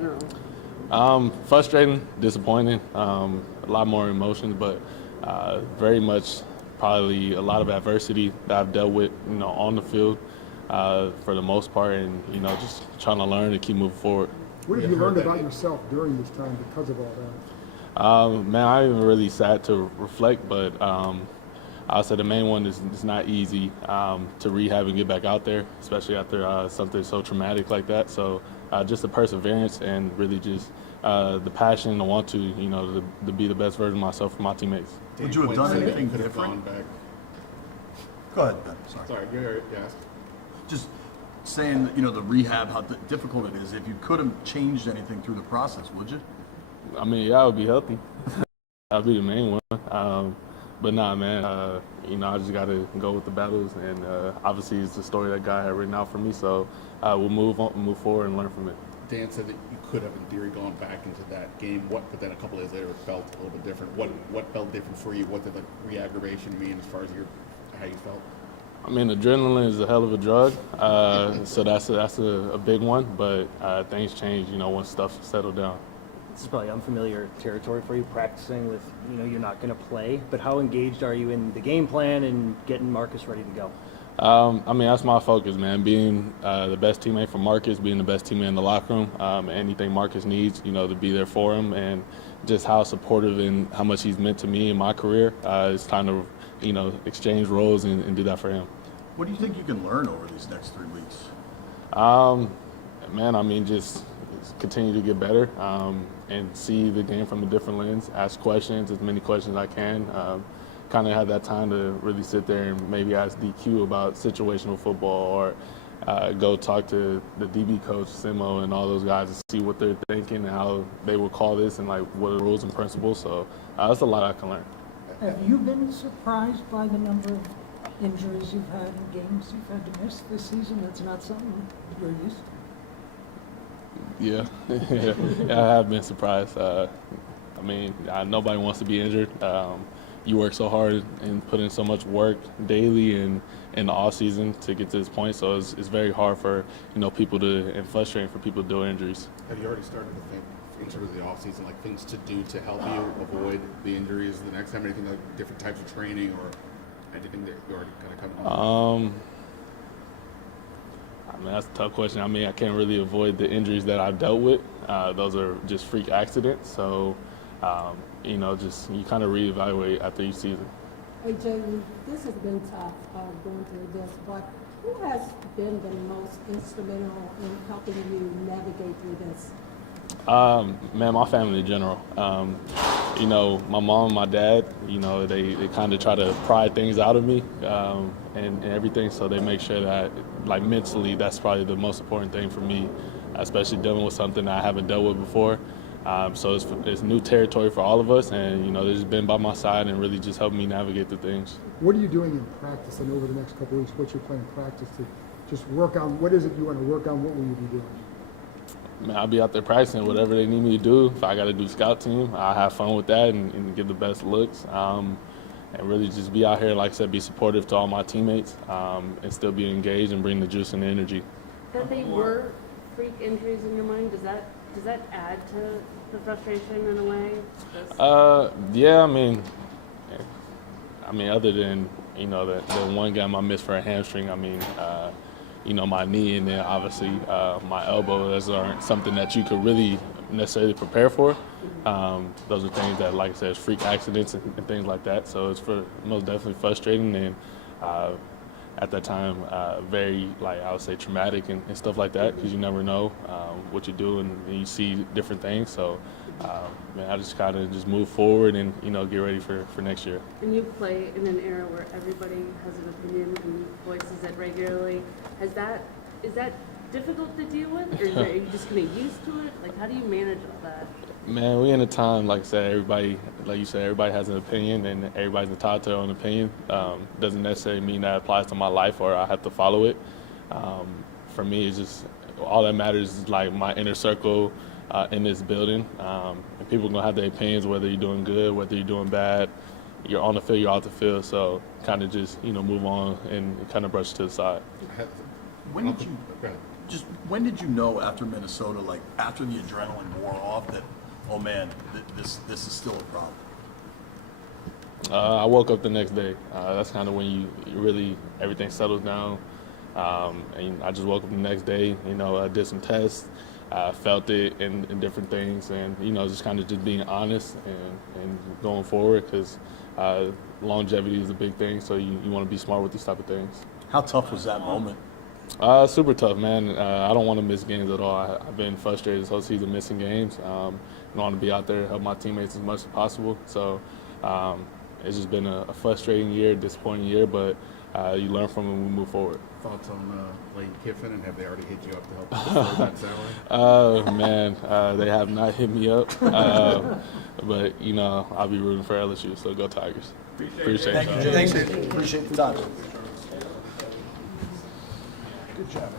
general? Frustrating, disappointing, a lot more emotions, but very much probably a lot of adversity that I've dealt with, on the field for the most part, and just trying to learn to keep moving forward. What have you learned about yourself during this time because of all that? Man, I haven't really sat to reflect, but I'll say the main one is it's not easy to rehab and get back out there, especially after something so traumatic like that. So just the perseverance and really just the passion to want to, to be the best version of myself for my teammates. Would you have done anything could have different? gone back. Go ahead, Ben. Sorry. Sorry, you asked. Just saying, the rehab, how difficult it is. If you could have changed anything through the process, would you? I mean, yeah, I would be healthy. That'd be the main one. But nah, man, I just got to go with the battles, and obviously it's the story that God had written out for me, so we'll move forward and learn from it. Dan said that you could have, in theory, gone back into that game. But then a couple days later, it felt a little bit different. What felt different for you? What did the re-aggravation mean as far as how you felt? I mean, adrenaline is a hell of a drug, so that's a big one. But things change, once stuff settled down. This is probably unfamiliar territory for you, practicing with, you're not going to play, but how engaged are you in the game plan and getting Marcus ready to go? I mean, that's my focus, man. Being the best teammate for Marcus, being the best teammate in the locker room, anything Marcus needs, to be there for him, and just how supportive and how much he's meant to me in my career. It's time to, exchange roles and do that for him. What do you think you can learn over these next 3 weeks? Man, I mean, just continue to get better and see the game from a different lens, ask questions, as many questions as I can. Kind of have that time to really sit there and maybe ask DQ about situational football, or go talk to the DB coach, Simo, and all those guys to see what they're thinking and how they would call this and what are the rules and principles. So that's a lot I can learn. Have you been surprised by the number of injuries you've had and games you've had to miss this season? That's not something you're used to. Yeah, yeah, I have been surprised. I mean, nobody wants to be injured. You work so hard and put in so much work daily and in the off season to get to this point. So it's very hard for people and frustrating for people to deal with injuries. Have you already started to think in terms of the off season, like things to do to help you avoid the injuries the next time? Anything like different types of training or anything that you already kind of covered? I mean, that's a tough question. I mean, I can't really avoid the injuries that I've dealt with. Those are just freak accidents. So, just you kind of reevaluate after each season. Hey, Jayden, this has been tough going through this, but who has been the most instrumental in helping you navigate through this? Man, my family in general. My mom and my dad, they kind of try to pry things out of me and everything, so they make sure that, mentally, that's probably the most important thing for me, especially dealing with something that I haven't dealt with before. So it's new territory for all of us, and, they've just been by my side and really just helping me navigate the things. What are you doing in practice and over the next couple of weeks? What's your plan in practice to just work on? What is it you want to work on? What will you be doing? Man, I'll be out there practicing whatever they need me to do. If I got to do scout team, I'll have fun with that and give the best looks. And really just be out here, like I said, be supportive to all my teammates and still be engaged and bring the juice and the energy. That they were freak injuries in your mind, does that add to the frustration in a way? Yeah, I mean, other than, the one game I missed for a hamstring, my knee, and then obviously my elbow. Those aren't something that you could really necessarily prepare for. Those are things that, like I said, freak accidents and things like that. So it's most definitely frustrating and at that time very, I would say, traumatic and stuff like that, because you never know what you do and you see different things. So I just kind of just move forward and get ready for next year. And you play in an era where everybody has an opinion and voices it regularly. Is that difficult to deal with, or are you just kind of used to it? How do you manage all that? Man, we in a time, like I said, everybody has an opinion, and everybody's entitled to their own opinion. Doesn't necessarily mean that applies to my life or I have to follow it. For me, it's just all that matters is my inner circle in this building. And people are gonna have their opinions, whether you're doing good, whether you're doing bad. You're on the field, you're off the field. So kind of just move on and kind of brush it to the side. When did you? just when did you know after Minnesota, like after the adrenaline wore off, that oh man, this is still a problem? I woke up the next day. That's kind of when you really everything settles down. And I just woke up the next day. I did some tests, felt it in different things, and just kind of just being honest and going forward because longevity is a big thing. So you want to be smart with these type of things. How tough was that moment? Super tough, man. I don't want to miss games at all. I've been frustrated this whole season missing games. I want to be out there, help my teammates as much as possible. So it's just been a frustrating year, disappointing year, but you learn from it and we move forward. Thoughts on Lane Kiffin, and have they already hit you up to help afford that salary? Man, they have not hit me up. But, I'll be rooting for LSU, so go Tigers. Appreciate it. Thank you, Jason. Appreciate the time. Good job.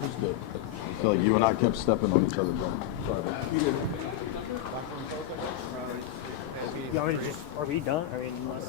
It was good. I feel like you and I kept stepping on each other, bro. Sorry, bro. You want me to just, are we done? I mean, unless.